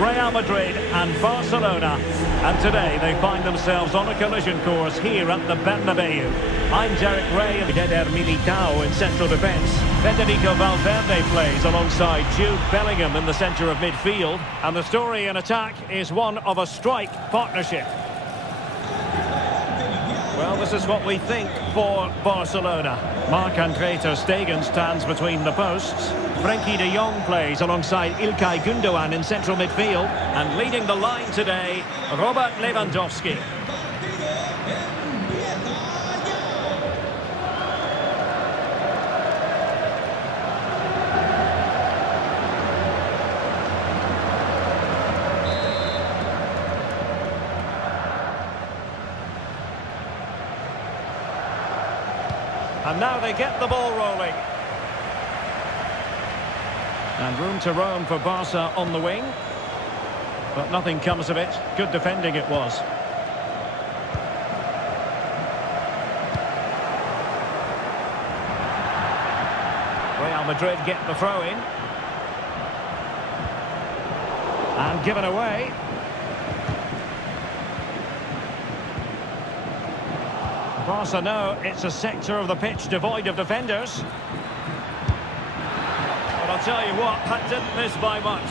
Real Madrid and Barcelona. And today they find themselves on a collision course here at the Bernabeu. I'm Derek Ray of Eder Militao in central defence. Federico Valverde plays alongside Jude Bellingham in the centre of midfield. And the story in attack is one of a strike partnership. Well, this is what we think for Barcelona. Marc-Andre ter Stegen stands between the posts. Frenkie de Jong plays alongside İlkay Gündoğan in central midfield. And leading the line today, Robert Lewandowski. And now they get the ball rolling. And room to roam for Barca on the wing. But nothing comes of it. Good defending it was. Real Madrid get the throw in. And given away. Barca know it's a sector of the pitch devoid of defenders. But I'll tell you what, that didn't miss by much.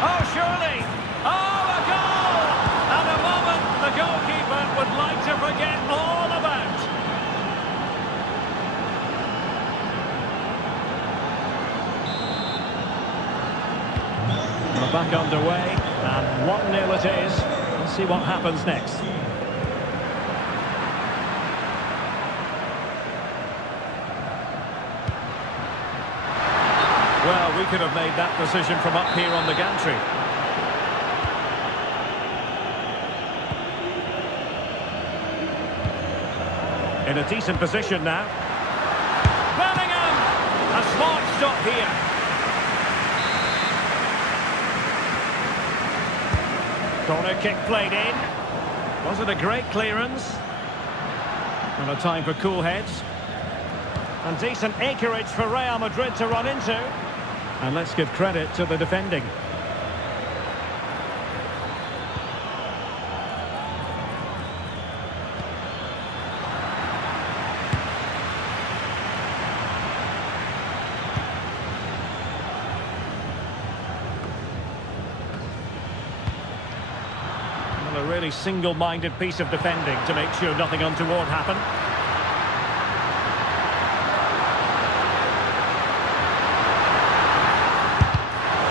Oh, surely! Oh, a goal! And a moment the goalkeeper would like to forget all about. We're back underway. And 1-0 it is. Let's see what happens next. Well, we could have made that decision from up here on the gantry. In a decent position now. Bellingham! A smart stop here. Corner kick played in. Was it a great clearance? And a time for cool heads. And decent acreage for Real Madrid to run into. And let's give credit to the defending. A really single-minded piece of defending to make sure nothing untoward happened.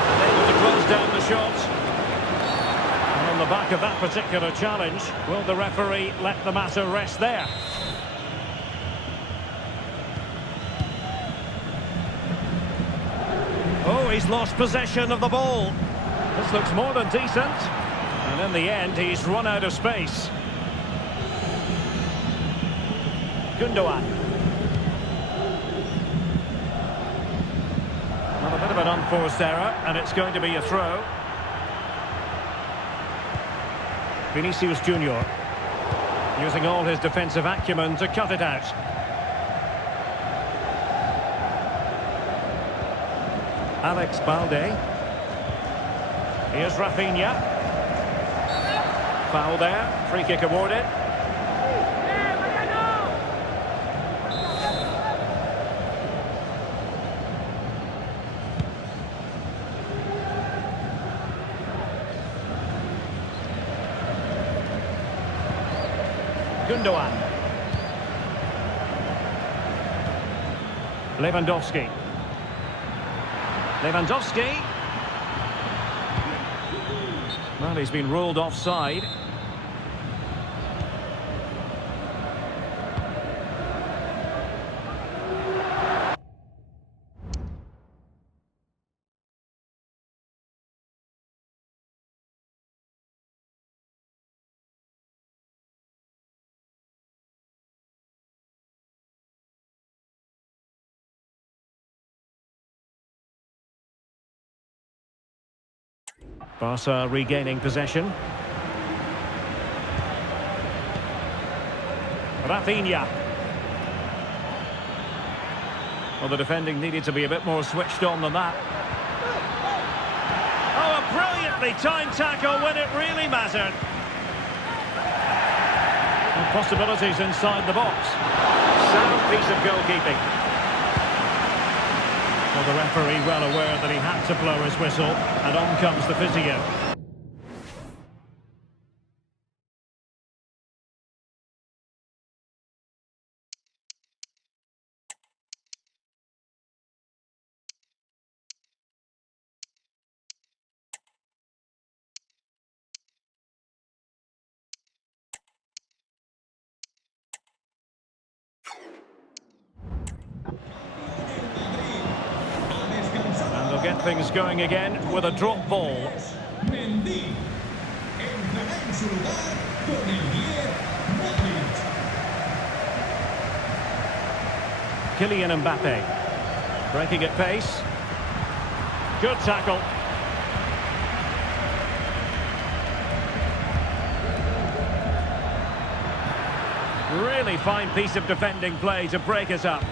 And able to close down the shot. And on the back of that particular challenge, will the referee let the matter rest there? Oh, he's lost possession of the ball. This looks more than decent. And in the end, he's run out of space. Gündoğan. Well, a bit of an unforced error, and it's going to be a throw. Vinicius Junior. Using all his defensive acumen to cut it out. Alex Balde. Here's Rafinha. Foul there, free kick awarded. Gündoğan. Lewandowski. Well, he's been ruled offside. Barca regaining possession. Rafinha. Well, the defending needed to be a bit more switched on than that. Oh, a brilliantly timed tackle when it really mattered. And possibilities inside the box. Sound piece of goalkeeping. Well, the referee well aware that he had to blow his whistle, and on comes the physio. And they'll get things going again with a drop ball. Kylian Mbappe breaking at pace. Good tackle. Really fine piece of defending play to break us up.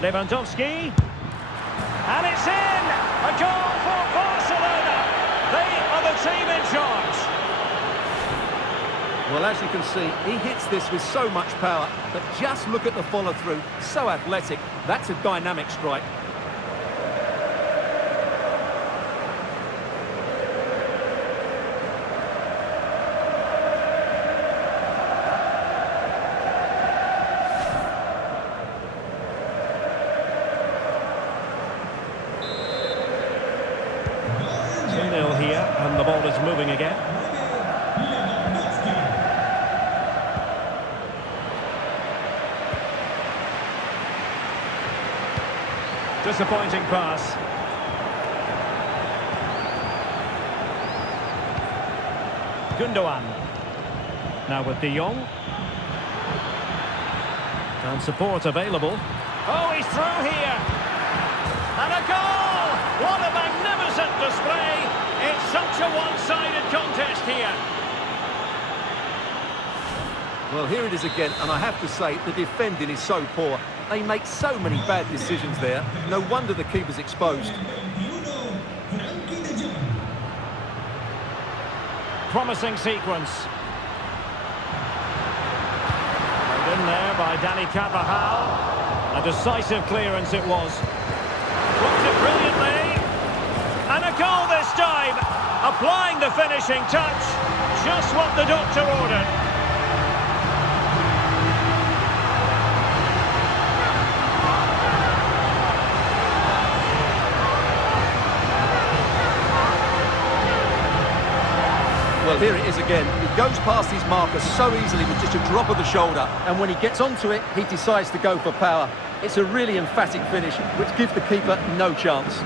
Lewandowski. And it's in! A goal for Barcelona! They are the team in charge. Well, as you can see, he hits this with so much power, but just look at the follow-through. So athletic. That's a dynamic strike. Here, and the ball is moving again. Disappointing pass. Gundogan. Now with De Jong. And support available. Oh, he's through here. And a goal! What a magnificent display! It's such a one-sided contest here. Well, here it is again, and I have to say, the defending is so poor. They make so many bad decisions there. No wonder the keeper's exposed. Promising sequence. Played in there by Dani Carvajal. A decisive clearance it was. Blocked it brilliantly. And a goal this time, applying the finishing touch, just what the doctor ordered. Well, here it is again. He goes past his marker so easily with just a drop of the shoulder, and when he gets onto it, he decides to go for power. It's a really emphatic finish, which gives the keeper no chance.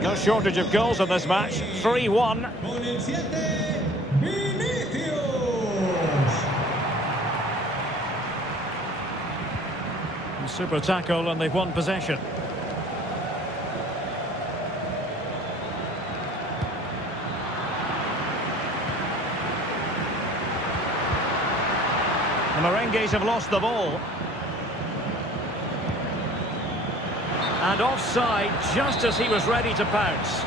No shortage of goals in this match. 3-1. Super tackle, and they've won possession. The Merengues have lost the ball. And offside just as he was ready to pounce.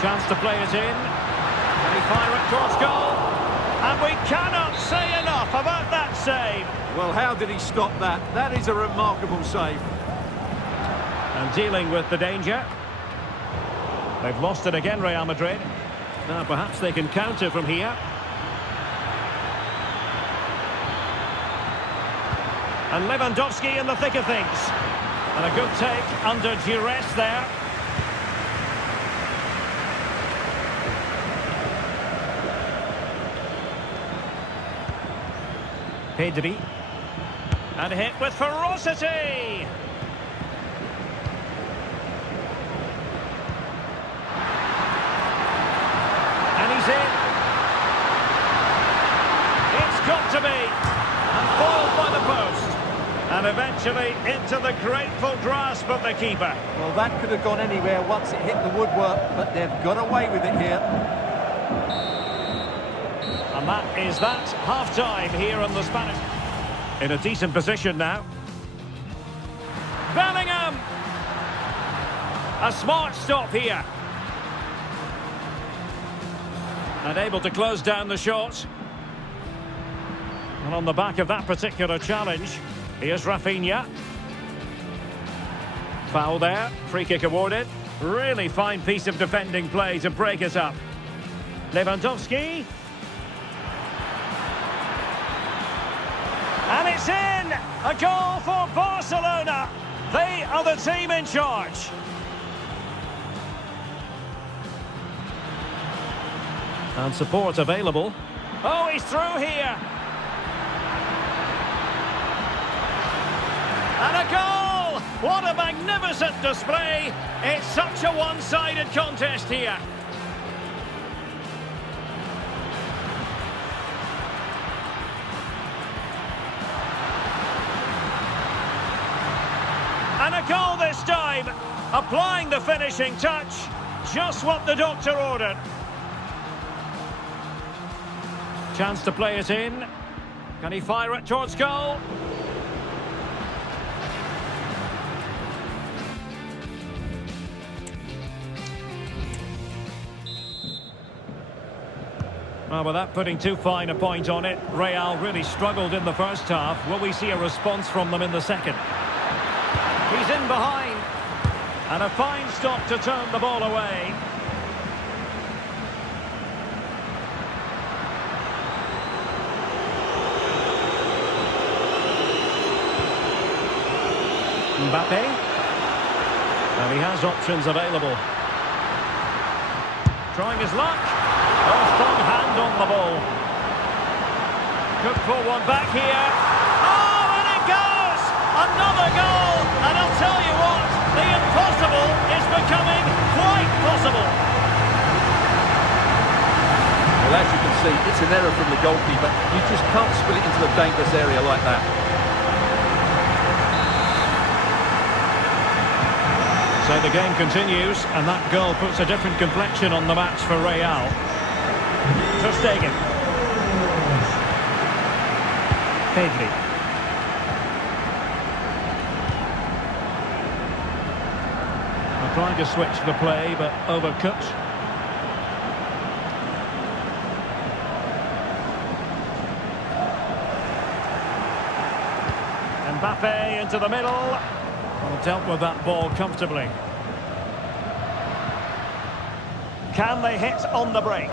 Chance to play it in. Can he fire it towards goal? And we cannot say enough about that save. Well, how did he stop that? That is a remarkable save. And dealing with the danger. They've lost it again, Real Madrid. Now perhaps they can counter from here. And Lewandowski in the thick of things. And a good take under duress there. Pedri. And hit with ferocity. And he's in. It's got to be. And foiled by the post. And eventually into the grateful grasp of the keeper. Well, that could have gone anywhere once it hit the woodwork, but they've got away with it here. And that is that. Half-time here on the Spanish. In a decent position now. Bellingham! A smart stop here. And able to close down the shot. And on the back of that particular challenge, here's Rafinha. Foul there, free kick awarded. Really fine piece of defending play to break it up. Lewandowski. And it's in! A goal for Barcelona. They are the team in charge. And support available. Oh, he's through here. And a goal! What a magnificent display. It's such a one-sided contest here. And a goal this time, applying the finishing touch, just what the doctor ordered. Chance to play it in. Can he fire it towards goal? Well, without putting too fine a point on it, Real really struggled in the first half. Will we see a response from them in the second? He's in behind. And a fine stop to turn the ball away. Mbappe. And he has options available. Trying his luck. A strong hand on the ball. Could pull one back here. Oh, and it goes! Another goal! And I'll tell you what, the impossible is becoming quite possible. Well, as you can see, it's an error from the goalkeeper. You just can't spill it into a dangerous area like that. So the game continues, and that goal puts a different complexion on the match for Real. Ter Stegen. Pedri. They're trying to switch the play, but overcooked. Mbappe into the middle. Well, dealt with that ball comfortably. Can they hit on the break?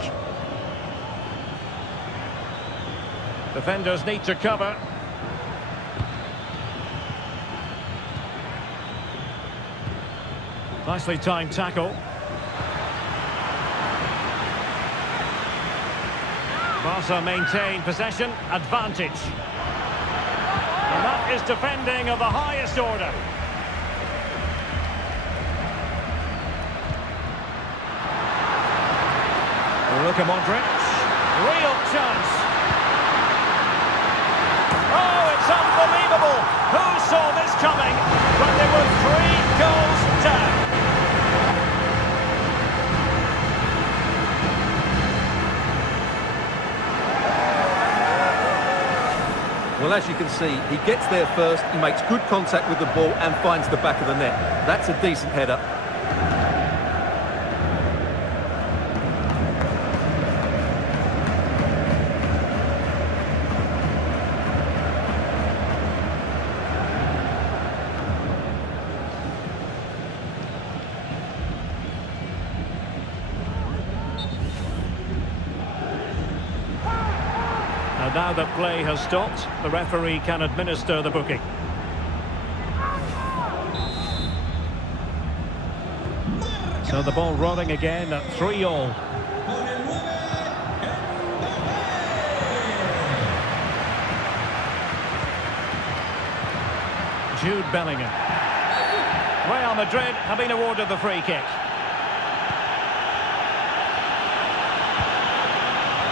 Defenders need to cover. Nicely timed tackle. Barca maintain possession, advantage. And that is defending of the highest order. Look at Madrid. Real chance. Oh, it's unbelievable. Who saw this coming when they were 3 goals down? Well, as you can see, he gets there first, he makes good contact with the ball and finds the back of the net. That's a decent header. Now that play has stopped, the referee can administer the booking. So the ball rolling again at 3-3. Jude Bellingham. Real Madrid have been awarded the free kick.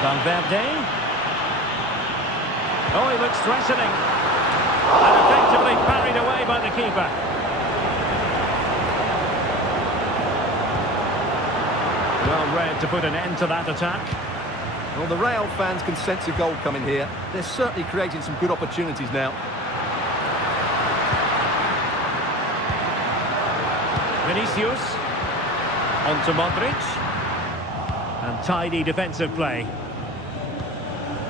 Valverde. Oh, he looks threatening. And effectively parried away by the keeper. Well read to put an end to that attack. Well, the Real fans can sense a goal coming here. They're certainly creating some good opportunities now. Vinicius. On to Madrid. And tidy defensive play.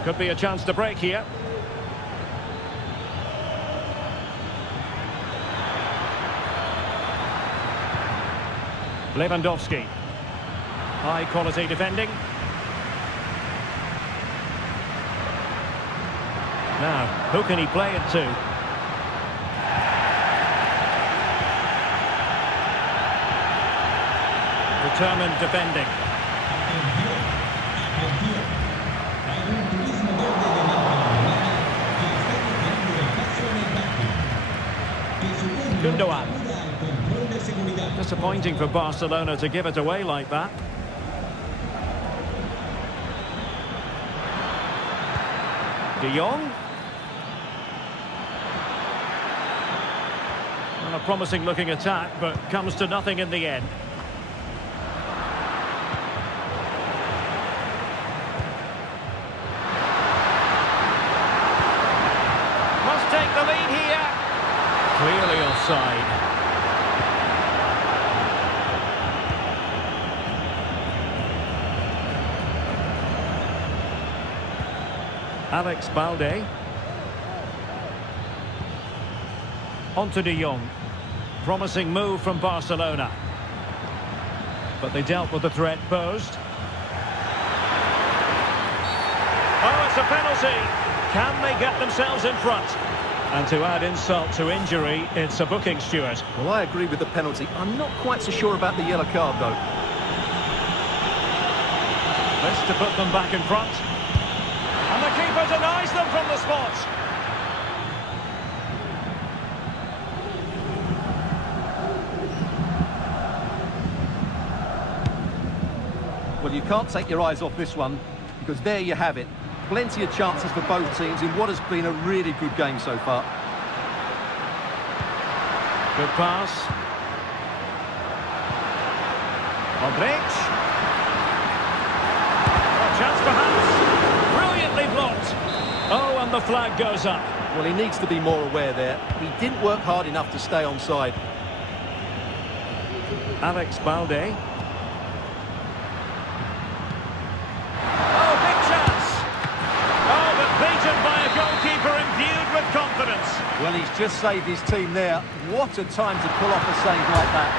Could be a chance to break here. Lewandowski. High quality defending. Now, who can he play it to? Determined defending. Gundogan. Disappointing for Barcelona to give it away like that. De Jong. Well, a promising looking attack, but comes to nothing in the end. Must take the lead here. Clearly offside. Alex Balde. On to De Jong. Promising move from Barcelona. But they dealt with the threat posed. Oh, it's a penalty. Can they get themselves in front? And to add insult to injury, it's a booking, Stuart. Well, I agree with the penalty. I'm not quite so sure about the yellow card, though. This to put them back in front. And the keeper denies them from the spot. Well, you can't take your eyes off this one, because there you have it. Plenty of chances for both teams in what has been a really good game so far. Good pass. Modric. A chance perhaps. Brilliantly blocked. Oh, and the flag goes up. Well, he needs to be more aware there. He didn't work hard enough to stay onside. Alex Balde. Confidence. Well, he's just saved his team there. What a time to pull off a save like that.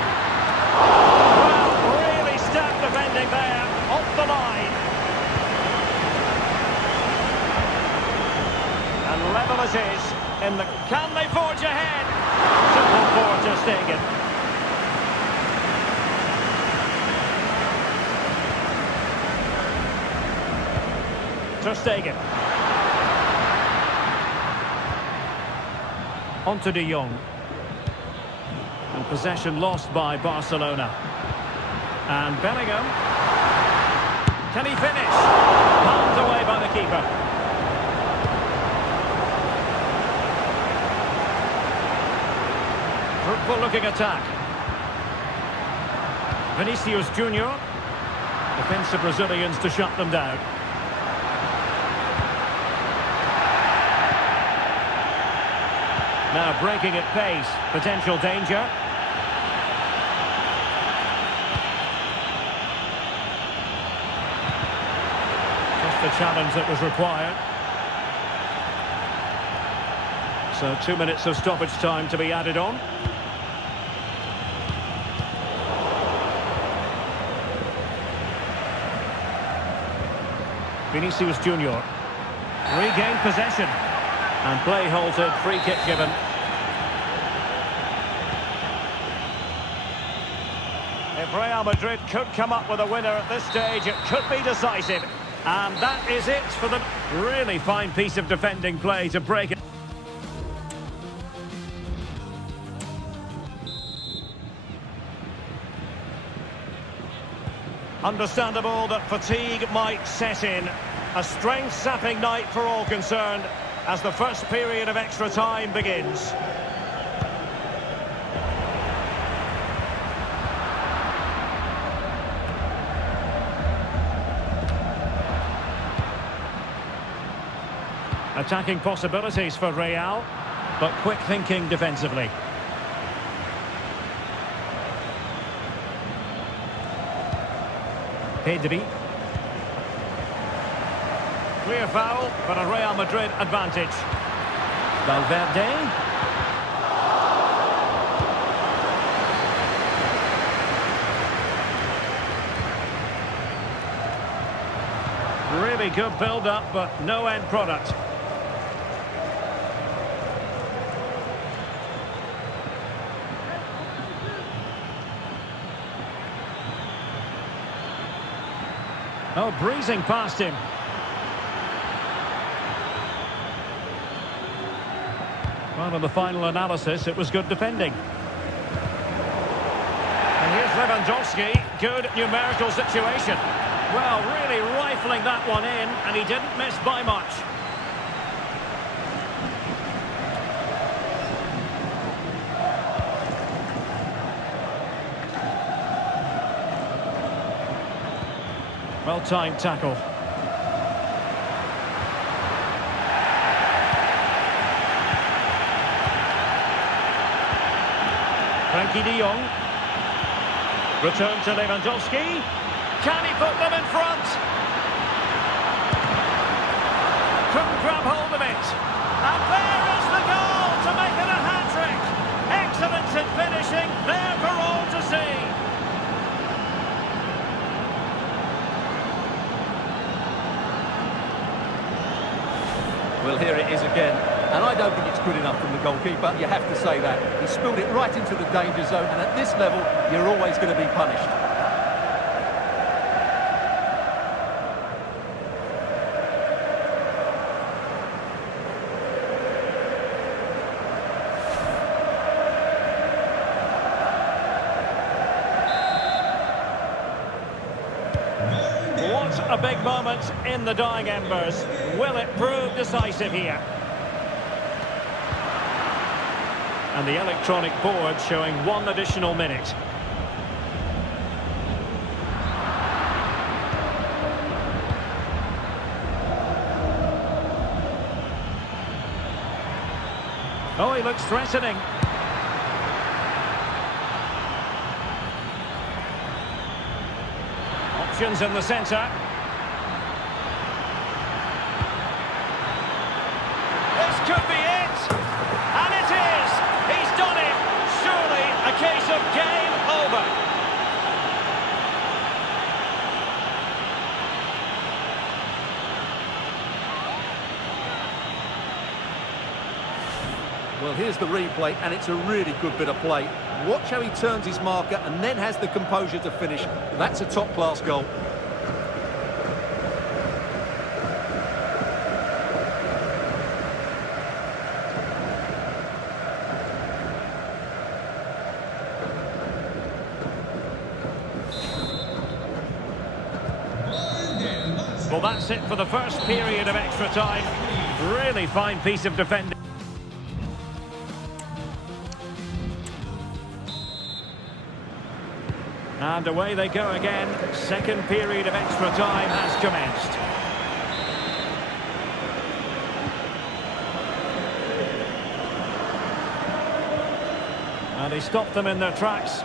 Well, really stout defending there, off the line. And level it is. Can they forge ahead? Simple for Ter Stegen. Ter Stegen. On to De Jong. And possession lost by Barcelona. And Bellingham. Can he finish? Palmed away by the keeper. Fruitful looking attack. Vinicius Junior. Defensive Brazilians to shut them down. Now breaking at pace, potential danger. Just the challenge that was required. So 2 minutes of stoppage time to be added on. Vinicius Junior. Regained possession. And play halted, free kick given. If Real Madrid could come up with a winner at this stage, it could be decisive. And that is it for the really fine piece of defending play to break it. Understandable that fatigue might set in. A strength-sapping night for all concerned. as the first period of extra time begins. Attacking possibilities for Real, but quick thinking defensively. Pedri. Clear foul, but a Real Madrid advantage. Valverde. Really good build-up, but no end product. Oh, breezing past him. Well, in the final analysis, it was good defending. And here's Lewandowski. Good numerical situation. Well, really rifling that one in, and he didn't miss by much. Well-timed tackle. Frankie de Jong. Return to Lewandowski. Can he put them in front? Couldn't grab hold of it. And there is the goal to make it a hat-trick. Excellence in finishing, there for all to see. Well, here it is again, and I don't think it's good enough from the goalkeeper, you have to say that. He spilled it right into the danger zone, and at this level, you're always going to be punished. What a big moment in the dying embers. Will it prove decisive here? And the electronic board showing 1 additional minute. Oh, he looks threatening. Options in the centre. This could be it! And it is! He's done it! Surely a case of game over. Well, here's the replay, and it's a really good bit of play. Watch how he turns his marker and then has the composure to finish. That's a top-class goal. Well, that's it for the first period of extra time. Really fine piece of defending. And away they go again. Second period of extra time has commenced. And he stopped them in their tracks.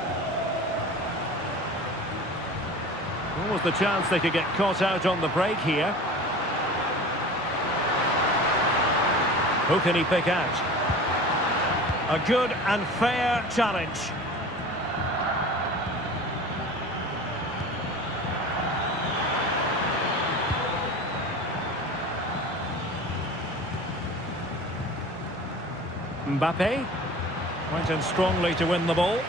What was the chance they could get caught out on the break here? Who can he pick out? A good and fair challenge. Mbappe went in strongly to win the ball.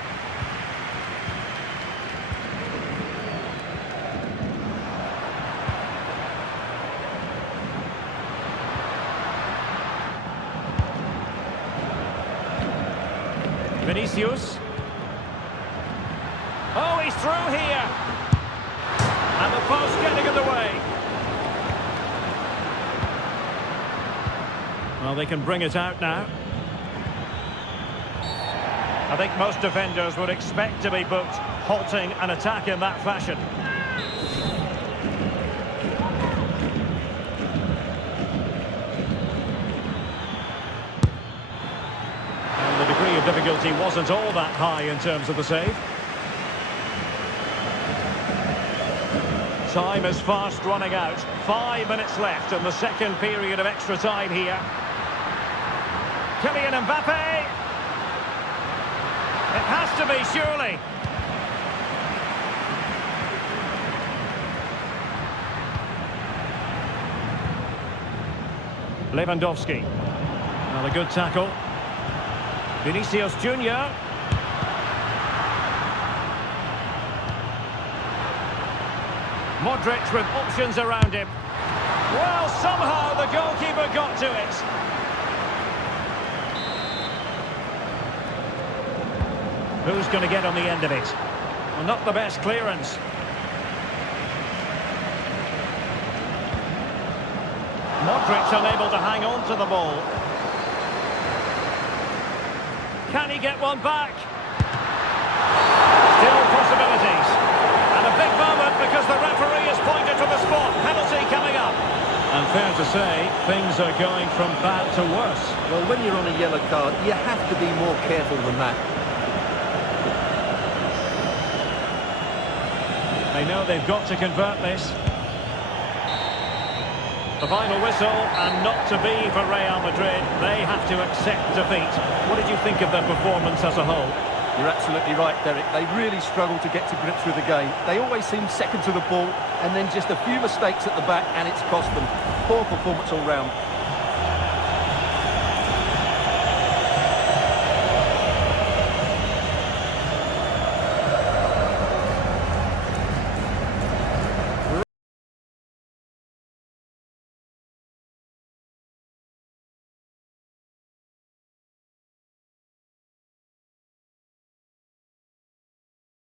Vinicius. Oh, he's through here. And the post getting in the way. Well, they can bring it out now. I think most defenders would expect to be booked, halting an attack in that fashion. And the degree of difficulty wasn't all that high in terms of the save. Time is fast running out. 5 minutes left in the second period of extra time here. Kylian Mbappe. It has to be, surely. Lewandowski. Well, a good tackle. Vinicius Junior. Modric with options around him. Well, somehow the goalkeeper got to it. Who's going to get on the end of it? Well, not the best clearance. Modric unable to hang on to the ball. Can he get one back? Still possibilities. And a big moment because the referee has pointed to the spot. Penalty coming up. And fair to say, things are going from bad to worse. Well, when you're on a yellow card, you have to be more careful than that. They know they've got to convert this. The final whistle, and not to be for Real Madrid. They have to accept defeat. What did you think of their performance as a whole? You're absolutely right, Derek. They really struggled to get to grips with the game. They always seem second to the ball, and then just a few mistakes at the back, and it's cost them. Poor performance all round.